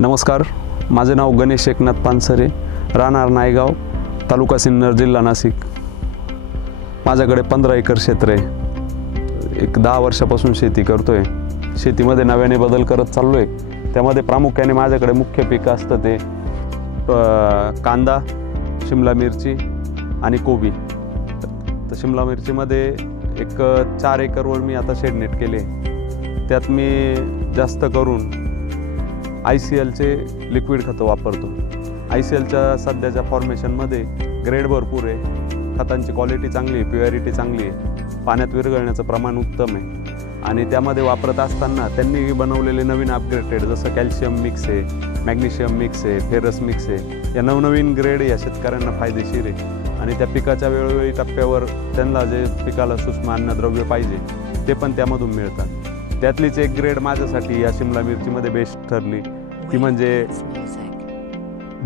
नमस्कार माझे नाव गणेश एकनाथ पानसरे राहणार नायगाव तालुका सिन्नर जिल्हा नाशिक. माझ्याकडे पंधरा एकर क्षेत्र आहे. एक दहा वर्षापासून शेती करतो आहे शेतीमध्ये नव्याने बदल करत चाललो आहे त्यामध्ये प्रामुख्याने माझ्याकडे मुख्य पिकं असतं ते कांदा शिमला मिरची आणि कोबी. तर शिमला मिरचीमध्ये एक चार एकरवर मी आता शेडनेट केले. त्यात मी जास्त करून आय सी एलचे लिक्विड खतं वापरतो. आय सी एलच्या सध्याच्या फॉर्मेशनमध्ये ग्रेड भरपूर आहे. खतांची क्वालिटी चांगली आहे प्युअरिटी चांगली आहे. पाण्यात विरघळण्याचं प्रमाण उत्तम आहे. आणि त्यामध्ये वापरत असताना त्यांनी बनवलेले नवीन अपग्रेडेड जसं कॅल्शियम मिक्स आहे मॅग्नेशियम मिक्स आहे फेरस मिक्स आहे. या नवनवीन ग्रेड या शेतकऱ्यांना फायदेशीर आहे. आणि त्या पिकाच्या वेळोवेळी टप्प्यावर त्यांना जे पिकाला सूक्ष्म अन्नद्रव्य पाहिजे ते पण त्यामधून मिळतात. त्यातलीच एक ग्रेड माझ्यासाठी या शिमला मिरचीमध्ये बेस्ट ठरली. ती म्हणजे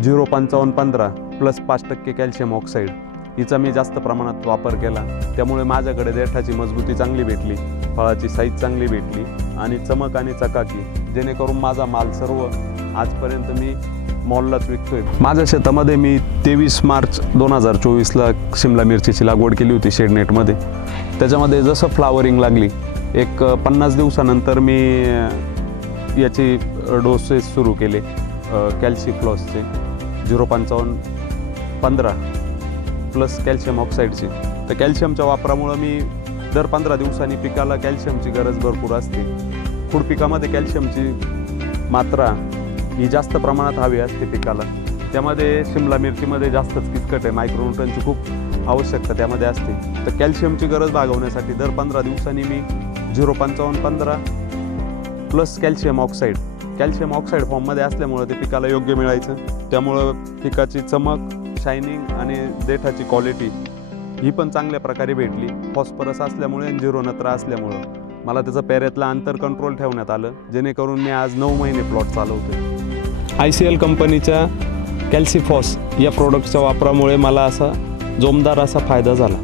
झिरो पंचावन्न पंधरा प्लस पाच टक्के कॅल्शियम ऑक्साईड हिचा मी जास्त प्रमाणात वापर केला. त्यामुळे माझ्याकडे देठाची मजबूती चांगली भेटली फळाची साईज चांगली भेटली आणि चमक आणि चकाकी जेणेकरून माझा माल सर्व आजपर्यंत मी मॉललाच विकतोय. माझ्या शेतामध्ये मी तेवीस मार्च दोन हजार चोवीसला शिमला मिरचीची लागवड केली होती शेडनेटमध्ये. त्याच्यामध्ये जसं फ्लावरिंग लागली एक पन्नास दिवसानंतर मी याचे याची डोसेस सुरू केले कॅल्शिफ्लॉसचे झिरो पंचावन्न पंधरा प्लस कॅल्शियम ऑक्साईडचे तर कॅल्शियमच्या वापरामुळं मी दर पंधरा दिवसांनी पिकाला कॅल्शियमची गरज भरपूर असते. फूड पिकामध्ये कॅल्शियमची मात्रा ही जास्त प्रमाणात हवी असते पिकाला. त्यामध्ये शिमला मिरचीमध्ये जास्तच किचकट आहे मायक्रोन्यूटनची खूप आवश्यकता त्यामध्ये असते. तर कॅल्शियमची गरज भागवण्यासाठी दर पंधरा दिवसांनी मी झिरो पंचावन्न पंधरा plus calcium oxide. Calcium oxide फॉर्ममध्ये असल्यामुळं ते पिकाला योग्य मिळायचं. त्यामुळं पिकाची चमक शायनिंग आणि देठाची क्वालिटी ही पण चांगल्या प्रकारे भेटली. फॉस्फरस असल्यामुळे झिरो नत्र असल्यामुळं. मला त्याचं पेऱ्यातलं अंतर कंट्रोल ठेवण्यात आलं. जेणेकरून मी आज नऊ महिने प्लॉट चालवते आय सी एल कंपनीच्या कॅल्सिफॉस या प्रोडक्टच्या वापरामुळे मला असा जोमदार असा फायदा झाला.